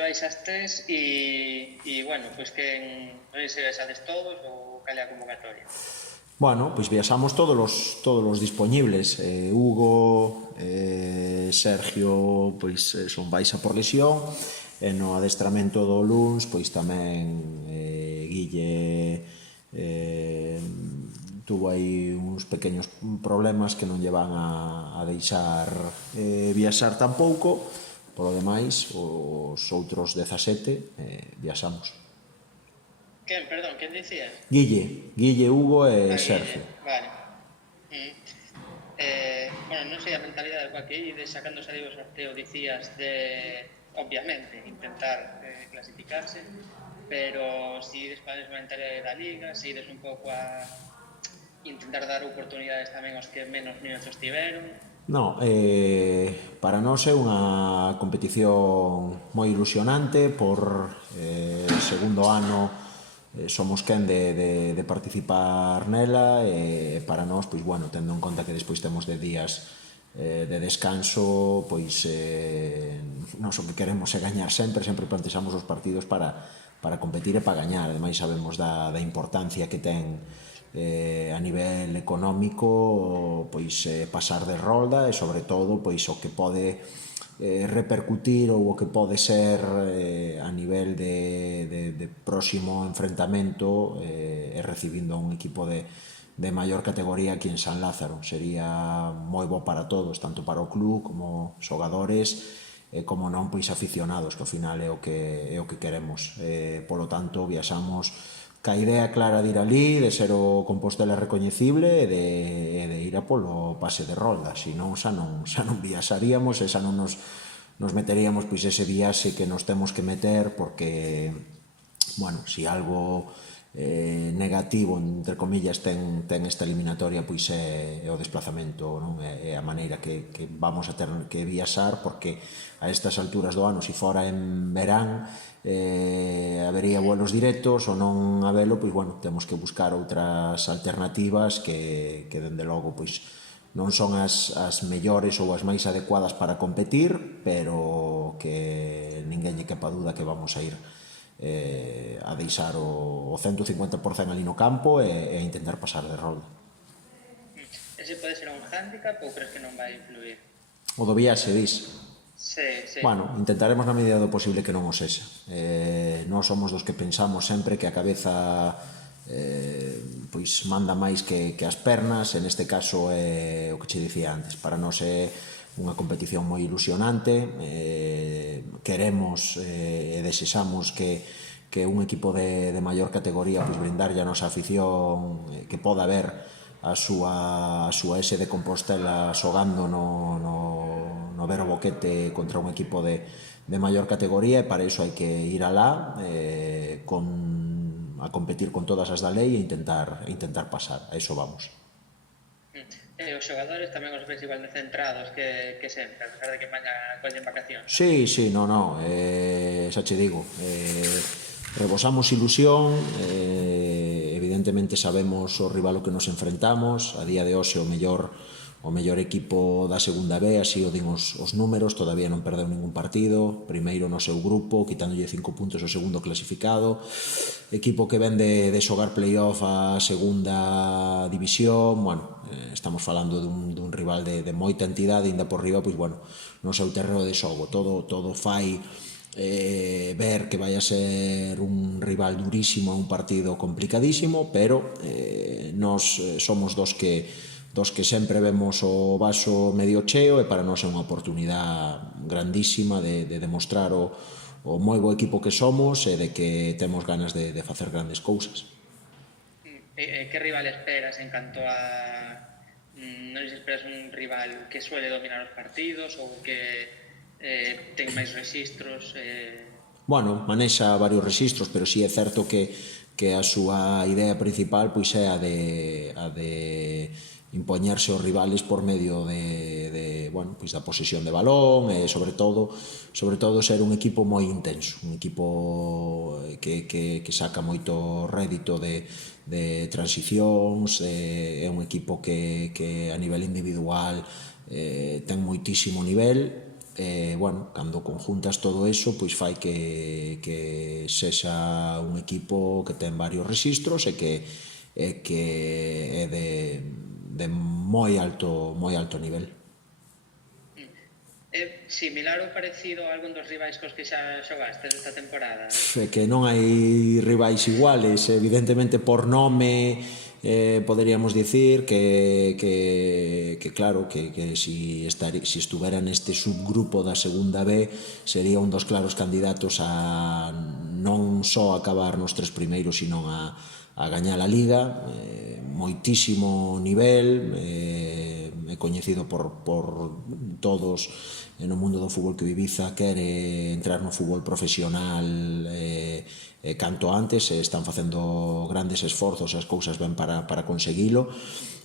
vais as tres bueno, pois que non sei se besades todos ou cal é a convocatoria. Bueno, pois viaxamos todos os dispoñibles. Hugo, Sergio, pois son baixa por lesión, e no adestramento do luns, pois tamén Guille tuvo aí uns pequenos problemas que non lle van a deixar viaxar tampouco. Polo demais, os outros 17 viaxamos. Perdón, quen dicías? Guille, Hugo e Sergio. Vale. Bueno, non sei a mentalidade coa que ides, sacando salir o sorteo, dicías de, obviamente, intentar clasificarse, pero si ides para a mentalidade da Liga, si ides un pouco a intentar dar oportunidades tamén aos que menos minutos tiveron. No, para nós é unha competición moi ilusionante por segundo ano somos quen de participar nela e para nós, pois bueno, tendo en conta que despois temos de días de descanso, pois nós o que queremos é gañar sempre plantexamos os partidos para competir e para gañar. Ademais sabemos da importancia que ten a nivel económico pois pasar de rolda e sobre todo pois o que pode repercutir ou o que pode ser a nivel de próximo enfrentamento recibindo un equipo de maior categoría aquí en San Lázaro. Sería moi bo para todos, tanto para o club como xogadores como non pois aficionados, que ao final é o que queremos. Polo tanto, viaxamos ca idea clara de ir alí, de ser o Compostela recoñecible e de ir a polo pase de rolda. Se non, xa non viaxaríamos e xa non nos meteríamos pois ese viaxe que nos temos que meter porque, bueno, se algo negativo, entre comillas, ten esta eliminatoria pois é o desplazamento, non? É a maneira que vamos a ter que viaxar porque a estas alturas do ano, se fora en verán, habería vuelos directos ou non habelo, pois bueno, temos que buscar outras alternativas que dende logo pois non son as mellores ou as máis adecuadas para competir, pero que ninguén lle quepa duda que vamos a ir a deixar o 150% ali no campo e intentar pasar de rolda. Ese pode ser un hándicap ou crees que non vai influir? O do viaxe, dis? Sí. Bueno, intentaremos na medida do posible que non o sexa. Nós somos dos que pensamos sempre que a cabeza pois manda máis que as pernas, en este caso é o que che dicía antes, para nós é unha competición moi ilusionante, queremos e desexamos que un equipo de maior categoría pois brindarlle a nosa afición que poda ver a súa S de Compostela xogando no Vero Boquete contra un equipo de maior categoría e para iso hai que ir alá a competir con todas as da lei e intentar pasar, a iso vamos. Os xogadores tamén os ves igual de centrados que sempre, a pesar de que maña collen vacacións. Sí, xa che digo, rebosamos ilusión, evidentemente sabemos o rival o que nos enfrentamos, a día de hoxe o mellor equipo da segunda B, así o din os números, todavía non perdeu ningún partido, primeiro no seu grupo, quitándolle 5 puntos ao segundo clasificado, equipo que ven de xogar playoff a segunda división, bueno, estamos falando dun rival de moita entidade, ainda por riba, pois bueno, no seu terreo de xogo, todo fai ver que vai a ser un rival durísimo, un partido complicadísimo, pero nós somos dos que sempre vemos o vaso medio cheo e para nós é unha oportunidade grandísima de demostrar o moi bo equipo que somos e de que temos ganas de facer grandes cousas. Que rival esperas en canto a... non esperas un rival que suele dominar os partidos ou que ten máis rexistros? Bueno, manexa varios rexistros, pero si é certo que a súa idea principal pois é a de impoñerse aos rivales por medio bueno, pois da posesión de balón e sobre todo ser un equipo moi intenso, un equipo que saca moito rédito de transicións, é un equipo que a nivel individual ten moitísimo nivel bueno, cando conjuntas todo eso, pois fai que sexa un equipo que ten varios rexistros e que é de moi alto nivel. É similar ou parecido a algún dos rivais cos que xa xogastes esta temporada? É que non hai rivais iguales, evidentemente por nome poderíamos dicir que claro, que si estuvera neste subgrupo da segunda B sería un dos claros candidatos a non só acabar nos 3 primeiros, sino a gañar a Liga, moitísimo nivel, é coñecido por todos no mundo do fútbol que o Ibiza quere entrar no fútbol profesional canto antes, están facendo grandes esforzos, as cousas ben para conseguilo.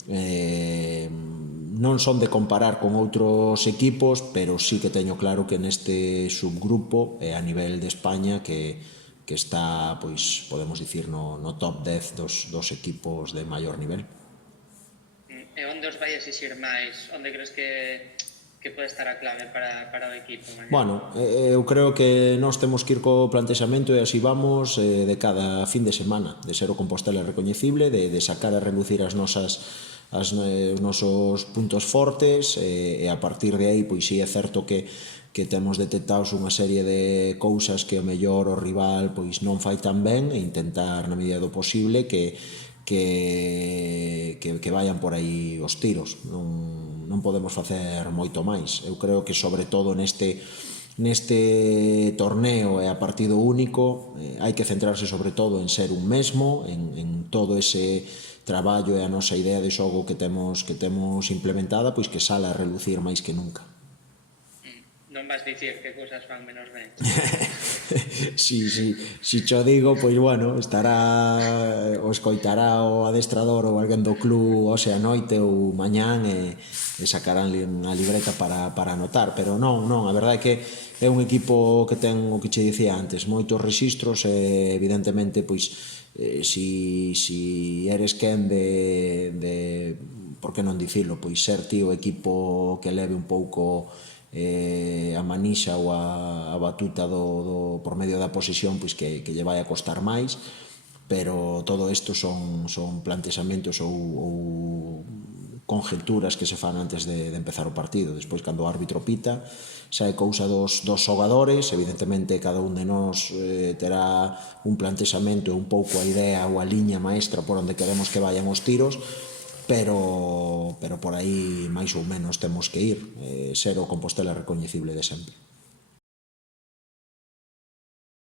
Non son de comparar con outros equipos, pero sí que teño claro que neste subgrupo a nivel de España que está, pois, podemos dicir, no top 10 dos equipos de maior nivel. E onde os vai exixir máis? Onde crees que pode estar a clave para o equipo? Bueno, eu creo que nós temos que ir co plantexamento e así vamos de cada fin de semana, de ser o Compostela recoñecible, de sacar a relucir os nosos puntos fortes e a partir de aí, pois sí é certo que temos detectados unha serie de cousas que o mellor o rival pois non fai tan ben e intentar na medida do posible que vayan por aí os tiros. Non podemos facer moito máis. Eu creo que sobre todo neste torneo e a partido único hai que centrarse sobre todo en ser un mesmo, en todo ese traballo e a nosa idea de xogo que temos implementada, pois que sale a relucir máis que nunca. Non vas dicir que cousas fan menos ben. Si cho digo, pois bueno, escoitará o adestrador ou alguén do club hoxe a noite ou mañán e sacarán unha libreta para anotar, pero non, a verdade é que é un equipo que ten o que che dicía antes, moitos rexistros e evidentemente pois si eres quen de por que non dicilo, pois ser ti o equipo que leve un pouco a manixa ou a batuta por medio da posesión, pois que lle vai a costar máis, pero todo isto son plantexamentos ou conjeturas que se fan antes de empezar o partido. Despois, cando o árbitro pita, xa é cousa dos xogadores, evidentemente cada un de nós terá un plantexamento e un pouco a idea ou a liña maestra por onde queremos que vayan os tiros, pero por aí máis ou menos temos que ir, ser o Compostela recoñecible de sempre.